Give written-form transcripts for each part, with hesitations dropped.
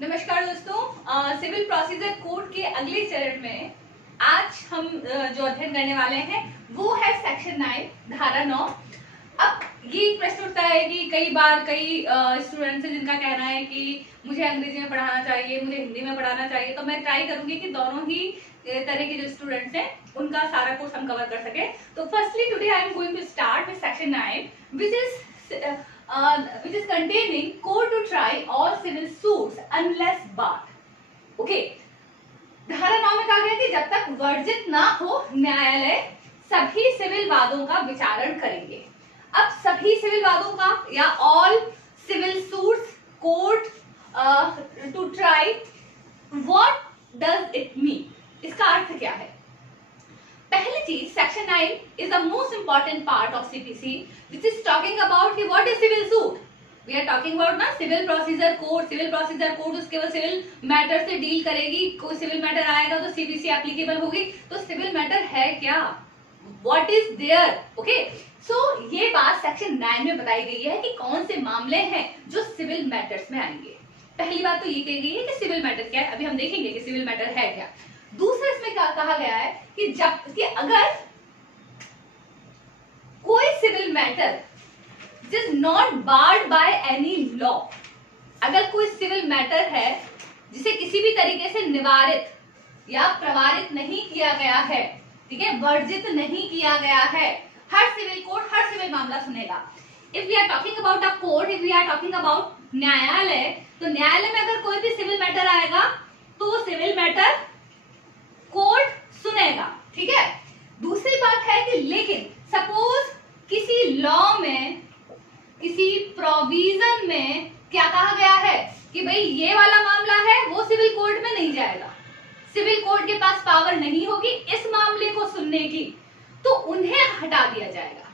नमस्कार दोस्तों, civil procedure code के अगले चरण में आज हम जो अध्ययन करने वाले हैं वो है सेक्शन 9 धारा 9। अब ये प्रश्न उठता है कि कई बार कई स्टूडेंट्स हैं जिनका कहना है कि मुझे अंग्रेजी में पढ़ाना चाहिए, मुझे हिंदी में पढ़ाना चाहिए, तो मैं ट्राई करूंगी कि दोनों ही तरह के जो स्टूडेंट्स हैं उनका सारा कोर्स हम कवर कर सके। तो firstly today I am going to start with section 9 which is containing code to try all civil suits unless barred. Okay. धारा 9 में कहा गया कि जब तक वर्जित ना हो न्यायालय सभी सिविल वादों का विचारण करेंगे। अब सभी सिविल वादों का या all civil suits court to try, what does it mean? इसका अर्थ क्या है? पहली चीज, section 9 is the most important part of CPC which is talking about कि what is civil suit. We are talking about ना civil procedure code. Civil procedure code उसके केवल सिविल मैटर से डील करेगी। कोई सिविल मैटर आएगा तो CPC applicable होगी। तो सिविल मैटर है क्या? What is there? Okay. So ये बात सेक्शन 9 में बताई गई है कि कौन से मामले हैं जो सिविल मैटर्स में आएंगे। पहली बात तो ये कही गई है कि सिविल मैटर क्या है। अभी हम देखेंगे कि सिविल मैटर है क्या। दूसरा इसमें क्या कहा गया है कि अगर कोई civil matter is not barred by any law, अगर कोई सिविल मैटर है जिसे किसी भी तरीके से निवारित या प्रवारित नहीं किया गया है, ठीक है, वर्जित नहीं किया गया है, हर सिविल कोर्ट हर सिविल मामला सुनेगा। If we are talking about a court, if we are talking about न्यायालय, तो न्यायालय में अगर कोई भी सिविल मैटर आएगा तो वो सिविल मैटर कोर्ट सुनेगा, ठीक है। दूसरी बात है कि लेकिन सपोज किसी लॉ में, किसी प्रोविजन में क्या कहा गया है कि भाई ये वाला मामला है वो सिविल कोर्ट में नहीं जाएगा, सिविल कोर्ट के पास पावर नहीं होगी इस मामले को सुनने की, तो उन्हें हटा दिया जाएगा।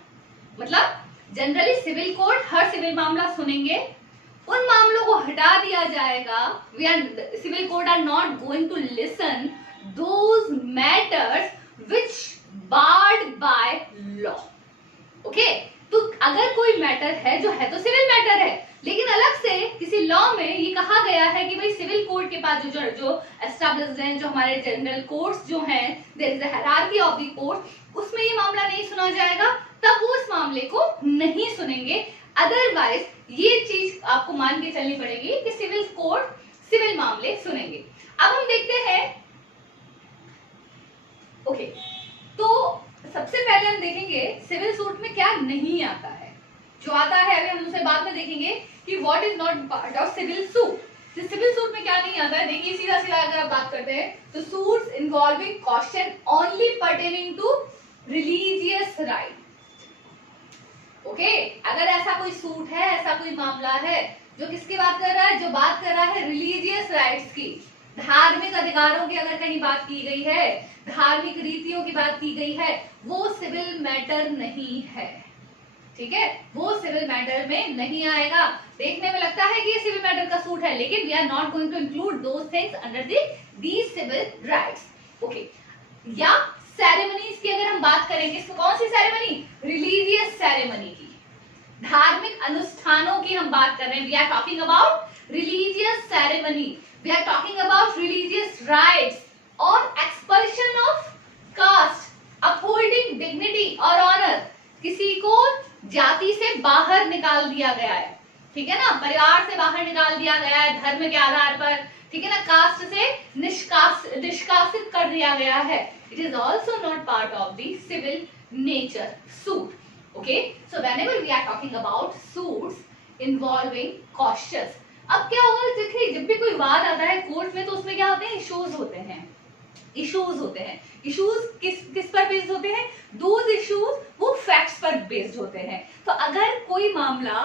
मतलब जनरली सिविल कोर्ट हर सिविल मामला सुनेंगे, उन मामलों को हटा दिया जाएगा। Civil court are not going to listen those matters which barred by law. Okay? तो अगर कोई मैटर है जो है तो सिविल मैटर है, लेकिन अलग से किसी लॉ में ये कहा गया है कि भाई सिविल कोर्ट के पास जो एस्टैब्लिश्ड हैं, जो हमारे जनरल कोर्ट्स जो हैं, there is a hierarchy of the court, उसमें ये मामला नहीं सुना जाएगा, तब वो उस मामले को नहीं सुनेंगे। अदरवाइज ये चीज आपको मान के चलनी पड़ेगी कि सिविल कोर्ट सिविल मामले सुनेंगे। अब हम देखते हैं ओके, तो सबसे पहले हम देखेंगे सिविल सूट में क्या नहीं आता है। जो आता है अभी हम उसे बाद में देखेंगे कि what is not part of civil suit. Civil suit में क्या नहीं आता है, देखिए सीधा सीधा अगर आप बात करते हैं तो suits involving question only pertaining to religious right. Okay, अगर ऐसा कोई सूट है, ऐसा कोई मामला है जो किसकी बात कर रहा है, जो बात कर रहा है रिलीजियस राइट्स की, धार्मिक अधिकारों की अगर कहीं बात की गई है, धार्मिक रीतियों की बात की गई है, वो सिविल मैटर नहीं है, ठीक है, वो सिविल मैटर में नहीं आएगा। देखने में लगता है कि ये सिविल मैटर का सूट है, लेकिन we are not going to include those things under these civil rights. Okay, या सेरेमनीज की अगर हम बात करेंगे, इसको कौन सी सेरेमनी, रिलीजियस सेरेमनी की, धार्मिक अनुष्ठानों की हम बात कर रहे हैं। We are talking about religious ceremony, we are talking about religious rights और expulsion of caste, upholding dignity और ऑनर, किसी को जाति से बाहर निकाल दिया गया है, ठीक है ना, परिवार से बाहर निकाल दिया गया है धर्म के आधार पर, ठीक है ना, कास्ट से निष्कासित कर दिया गया है, it is also not part of the civil nature suit. Okay, so whenever we are talking about suits involving castes, अब क्या होगा, देखिए जब भी कोई वाद आता है कोर्ट में तो उसमें क्या होते हैं, इश्यूज होते हैं, इश्यूज होते हैं। इश्यूज किस पर बेस्ड होते हैं, दोज इश्यूज वो फैक्ट्स पर बेस्ड होते हैं। तो अगर कोई मामला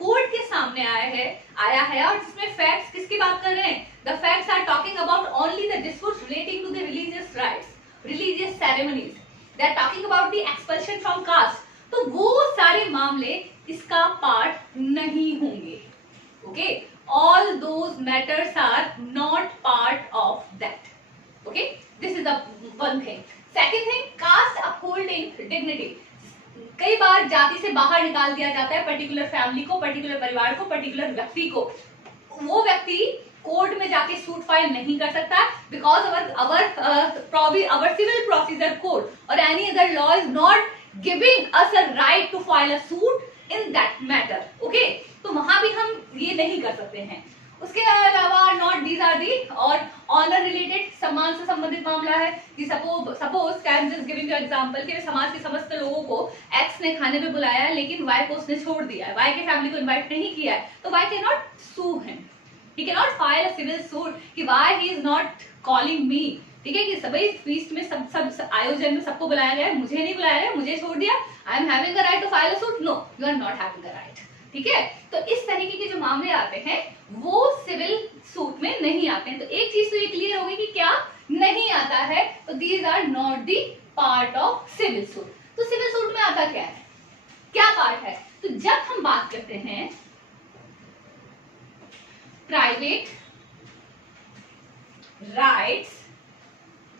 कोर्ट के सामने आया है और जिसमें फैक्ट्स किसकी बात कर रहे हैं, the facts are talking about only the disputes relating to the religious rights, religious ceremonies, they are talking about the expulsion from caste, तो वो सारे मामले इसका पार्ट नहीं होंगे। Okay, all those matters are not part of that. Okay, this is the one thing. Second thing, caste upholding dignity. कई बार जाति से बाहर निकाल दिया जाता है पर्टिकुलर फैमिली को, पर्टिकुलर परिवार को, पर्टिकुलर व्यक्ति को। वो व्यक्ति कोर्ट में जाके सूट फाइल नहीं कर सकता, because our civil procedure code और any other law is not giving us a right to file a suit in that matter. Okay, तो वहां भी हम ये नहीं कर सकते हैं। उसके अलावा नॉट दीज आर दी और ऑनर रिलेटेड, सम्मान से संबंधित मामला है कि suppose can just giving you example कि समाज के समस्त लोगों को एक्स ने खाने पे बुलाया है लेकिन वाई को उसने छोड़ दिया है, वाई के फैमिली को इनवाइट नहीं किया है, तो Y can not sue him, he can not file a civil suit कि why he is not calling me. ठीक है, कि सभी फीस्ट में सब आयोजन में सबको बुलाया गया है, मुझे नहीं बुलाया गया, मुझे छोड़ दिया, I am having a right to file a suit, no you are not having a right. ठीक है, तो इस तरीके के जो मामले आते हैं वो सिविल सूट में नहीं आते हैं। तो एक चीज तो ये क्लियर होगी कि क्या नहीं आता है, तो these are not the part of civil suit. तो सिविल सूट में आता क्या है, क्या पार्ट है? तो जब हम बात करते हैं प्राइवेट राइट्स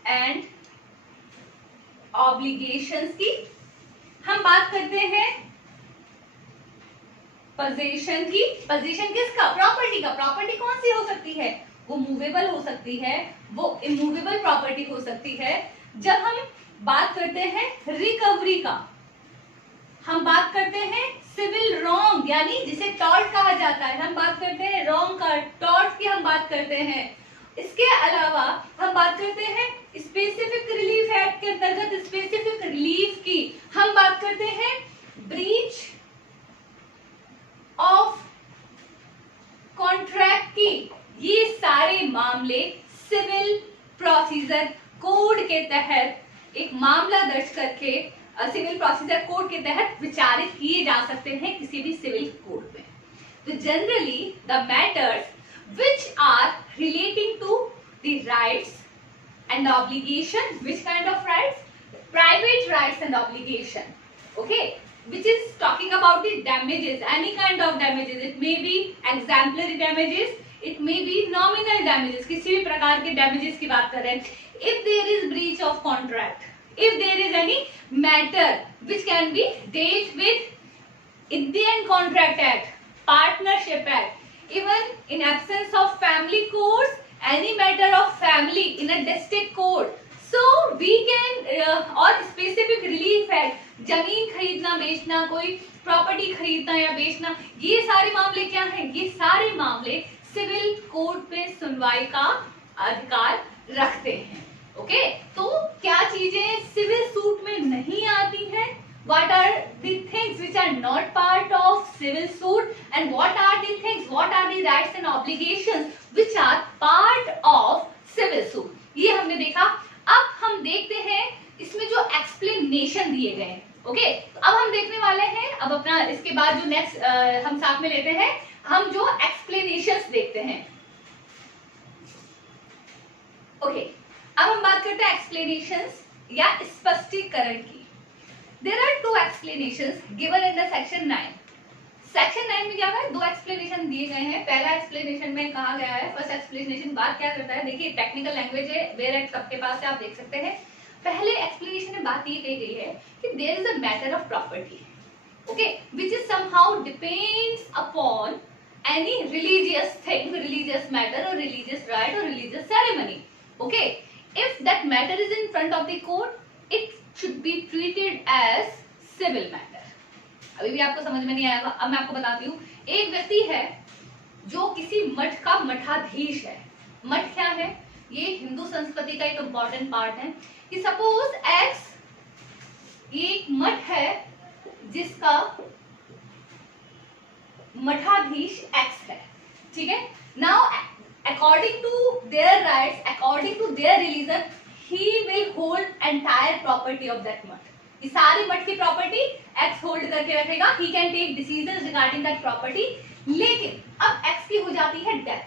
एंड ऑब्लिगेशंस की, हम बात करते हैं पोजीशन की। पोजीशन किसका? प्रॉपर्टी का। प्रॉपर्टी कौन सी हो सकती है? वो मूवेबल हो सकती है, वो इमूवेबल प्रॉपर्टी हो सकती है। जब हम बात करते हैं रिकवरी का, हम बात करते हैं सिविल रॉन्ग यानी जिसे टॉर्ट कहा जाता है, हम बात करते हैं रॉन्ग का, टॉर्ट की हम बात करते हैं। इसके अलावा हम बात करते हैं स्पेसिफिक रिलीफ एक्ट के अंतर्गत स्पेसिफिक रिलीफ की, हम बात करते हैं ब्रीच ऑफ कॉन्ट्रैक्ट की। ये सारे मामले सिविल प्रोसीजर कोड के तहत एक मामला दर्ज करके सिविल प्रोसीजर कोड के तहत विचारित किए जा सकते हैं किसी भी सिविल कोर्ट में। तो generally the matters which are relating to the rights and obligation, which kind of rights? Private rights and obligation, okay, which is talking about the damages, any kind of damages, it may be exemplary damages, it may be nominal damages, किसी भी प्रकार के damages की बात कर रहे हैं। If there is breach of contract, if there is any matter which can be dealt with Indian Contract Act, Partnership Act, even in absence of family courts, any matter of family in a district court, so we can or specific relief act, जमीन खरीदना बेचना, कोई property खरीदना या बेचना, ये सारे मामले क्या हैं? ये सारे मामले सिविल कोर्ट में सुनवाई का अधिकार रखते हैं। ओके, तो क्या चीजें सिविल सूट में नहीं आती हैं? What are the things which are not part of civil suit and what are the things, what are the rights and obligations which are part of civil suit? ये हमने देखा। अब हम देखते हैं इसमें जो एक्सप्लेनेशन दिए गए हैं। ओके, तो अब हम देखने वाले हैं, अब अपना इसके बाद जो नेक्स्ट हम साथ में लेते हैं, हम जो एक्सप्लेनेशंस देखते हैं। ओके, अब हम बात करते हैं एक्सप्लेनेशंस या स्पष्टीकरण की। There are two explanations given in the section 9. Section 9 में क्या है? दो एक्सप्लेनेशन दिए गए हैं। पहला एक्सप्लेनेशन में कहा गया है, फर्स्ट एक्सप्लेनेशन बात क्या करता है, देखिए टेक्निकल लैंग्वेज है, वेयर एट सबके पास है, आप देख सकते हैं। पहले एक्सप्लेनेशन में बात ये कही गई है कि there is a matter of property, okay, which is somehow depends upon any religious thing, religious matter or religious right or religious ceremony. Okay, if that matter is in front of the court, it should be treated as civil matter. अभी भी आपको समझ में नहीं आएगा, अब मैं आपको बताती हूँ। एक व्यक्ति है जो किसी मठ का मठाधीश है। मठ क्या है? ये हिंदू संस्कृति का एक इम्पॉर्टेंट पार्ट है कि सपोज एक्स, ये एक मठ है जिसका मठाधीश एक्स है, ठीक है। Now according to their rights, according to their religion, he will hold entire property of that मठ। ये सारी मठ की प्रॉपर्टी एक्स होल्ड करके रखेगा, he can take decisions regarding that property। लेकिन अब एक्स की हो जाती है डेथ,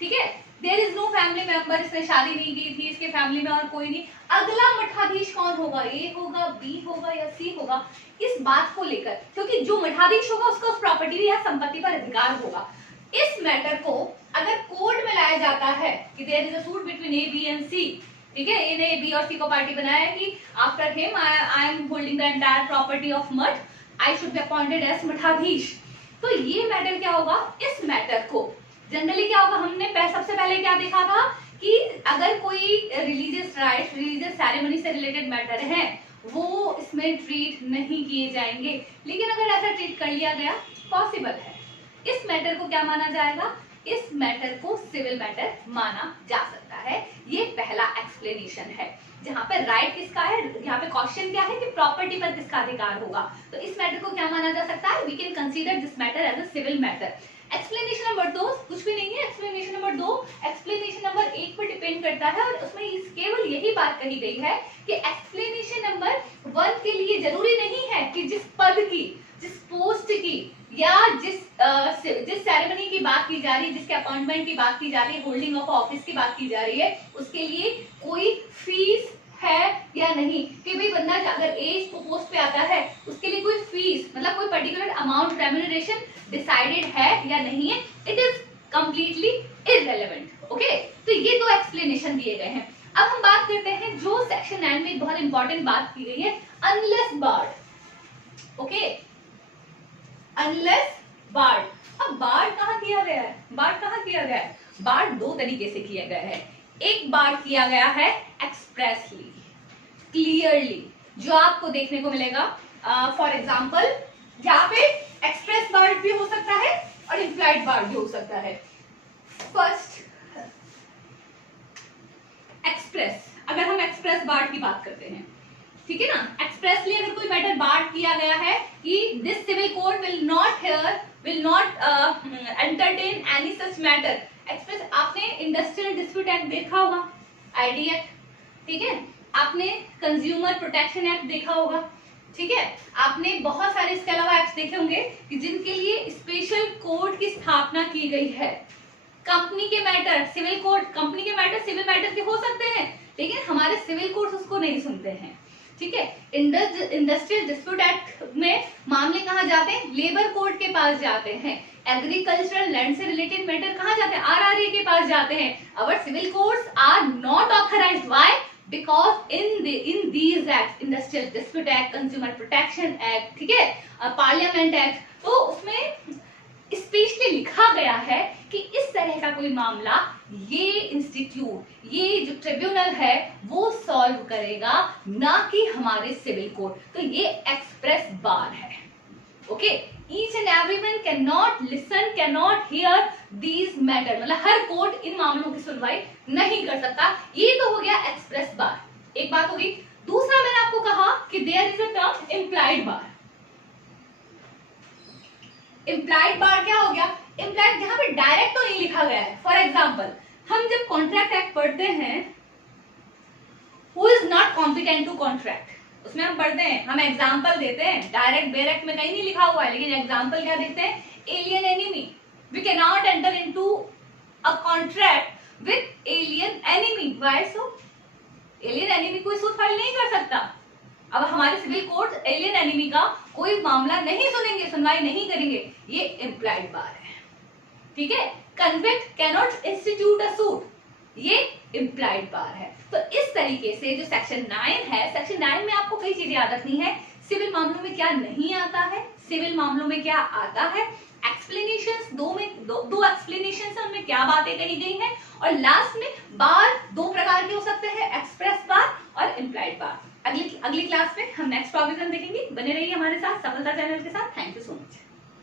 ठीक है, there is no family member, इसने शादी नहीं की थी, इसके फैमिली में और कोई नहीं, अगला मठाधीश कौन होगा? ए होगा, बी होगा या सी होगा? इस बात को लेकर, क्योंकि जो मठाधीश होगा उसका उस प्रॉपर्टी या संपत्ति पर अधिकार होगा। इस मैटर को अगर कोर्ट में लाया जाता है कि there is a suit between A, B and C, ठीक है, ए ने बी और सी को पार्टी बनाया है कि after him I am holding the entire property of math, I should be appointed as mathadhish. तो ये मैटर क्या होगा? इस मैटर को जनरली क्या होगा, हमने सबसे पहले क्या देखा था कि अगर कोई रिलीजियस राइट, रिलीजियस सेरेमनी से रिलेटेड मैटर है वो इसमें ट्रीट नहीं किए जाएंगे, लेकिन अगर ऐसा ट्रीट कर लिया गया पॉसिबल है, इस मैटर को क्या माना जाएगा, इस मैटर को सिविल मैटर माना जा सकता है। ये पहला एक्सप्लेनेशन है, जहां पे राइट किसका है, यहाँ पे क्वेश्चन क्या है कि प्रॉपर्टी पर किसका अधिकार होगा, तो इस मैटर को क्या माना जा सकता है, we can consider this matter as a civil matter. Explanation number 2 कुछ भी नहीं है, एक्सप्लेनेशन नंबर 2 एक्सप्लेनेशन नंबर 1 पर डिपेंड करता है, और उसमें केवल यही बात कही गई है कि एक्सप्लेनेशन नंबर 1 के लिए जरूरी नहीं है कि जिस पद की, जिस पोस्ट की या जिस सेरेमनी की बात की जा रही है, जिसके अपॉइंटमेंट की बात की जा रही है, होल्डिंग ऑफ ऑफिस की बात की जा रही है, उसके लिए कोई फीस है या नहीं, कि भाई बंदा अगर एज पोस्ट पे आता है उसके लिए कोई फीस मतलब कोई पर्टिकुलर अमाउंट रेम्यूनरेशन डिसाइडेड है या नहीं है, it is completely irrelevant. Okay, तो ये दो एक्सप्लेनेशन दिए गए हैं। अब हम बात करते हैं जो सेक्शन 9 में बहुत इंपॉर्टेंट बात की गई है, unless barred. Okay, unless barred. अब बार्ड कहाँ किया गया है, बार्ड कहाँ किया गया है, बार्ड दो तरीके से किया गया है। एक बार्ड किया गया है एक्सप्रेसली, क्लियरली, जो आपको देखने को मिलेगा फॉर एग्जाम्पल यहाँ पे एक्सप्रेस बार्ड भी हो सकता है और इम्प्लाइड बार्ड भी हो सकता है। फर्स्ट एक्सप्रेस, अगर हम एक्सप्रेस बार्ड की बात करते हैं, ठीक है ना, एक्सप्रेसली अगर कोई मैटर बार्ड किया गया है कि this civil code will not entertain any such matter. Express, आपने इंडस्ट्रियल डिस्प्यूट एक्ट देखा होगा, आईडी एक्ट, ठीक है, आपने कंज्यूमर प्रोटेक्शन एक्ट देखा होगा, ठीक है, आपने बहुत सारे इसके अलावा एक्ट देखे होंगे कि जिनके लिए स्पेशल कोर्ट की स्थापना की गई है। कंपनी के मैटर सिविल कोर्ट, कंपनी के मैटर सिविल मैटर के हो सकते हैं, लेकिन हमारे सिविल कोर्ट उसको नहीं सुनते हैं, ठीक है। इंडस्ट्रियल डिस्प्यूट एक्ट में मामले कहाँ जाते हैं, लेबर कोर्ट के पास जाते हैं। एग्रीकल्चरल लैंड से रिलेटेड मैटर कहाँ जाते हैं, आरआरए के पास जाते हैं। Our civil courts are not authorised, why, because in these act, industrial dispute act, consumer protection act, ठीक है, पार्लियामेंट एक्ट, तो उसमें स्पेशली लिखा गया है कि इस तरह का कोई मामला ये इंस्टीट्यूट, ये जो ट्रिब्यूनल है वो सॉल्व करेगा, ना कि हमारे सिविल कोर्ट। तो ये एक्सप्रेस बार है। Okay, each and everyone can not listen, can not here these matter, मतलब हर कोर्ट इन मामलों की सुनवाई नहीं कर सकता। ये तो हो गया एक्सप्रेस बार, एक बात होगी। दूसरा मैंने आपको कहा कि there is a term implied bar. Implied bar क्या हो गया, इम्प्लाइड यहाँ पे डायरेक्ट तो नहीं लिखा गया है। फॉर एग्जाम्पल, हम जब कॉन्ट्रैक्ट एक्ट पढ़ते हैं, who is not competent to contract, उसमें हम पढ़ते हैं, हम एग्जाम्पल देते हैं, डायरेक्ट बेरेक्ट में कहीं नहीं लिखा हुआ है, लेकिन एग्जाम्पल क्या देते हैं, alien enemy, we can not enter into a contract with alien enemy. Why so, alien enemy कोई सूट फाइल नहीं कर सकता। अब हमारे सिविल कोर्ट एलियन एनिमी का कोई मामला नहीं सुनेंगे, सुनवाई नहीं करेंगे, ये इम्प्लाइड बार है, ठीक है। Convict can not institute a suit, ये इम्प्लाइड बार है। तो इस तरीके से जो सेक्शन 9 है, सेक्शन 9 में आपको कई चीजें याद रखनी है, सिविल मामलों में क्या नहीं आता है, सिविल मामलों में क्या आता है, एक्सप्लेनेशंस दो एक्सप्लेनेशंस है, उनमें क्या बातें कही गई हैं, और लास्ट में बार दो प्रकार के हो सकते हैं, एक्सप्रेस बार और इम्प्लाइड बार। अगली क्लास में हम नेक्स्ट प्रोविजन देखेंगे। बने रहिए हमारे साथ सफलता चैनल के साथ। Thank you so much.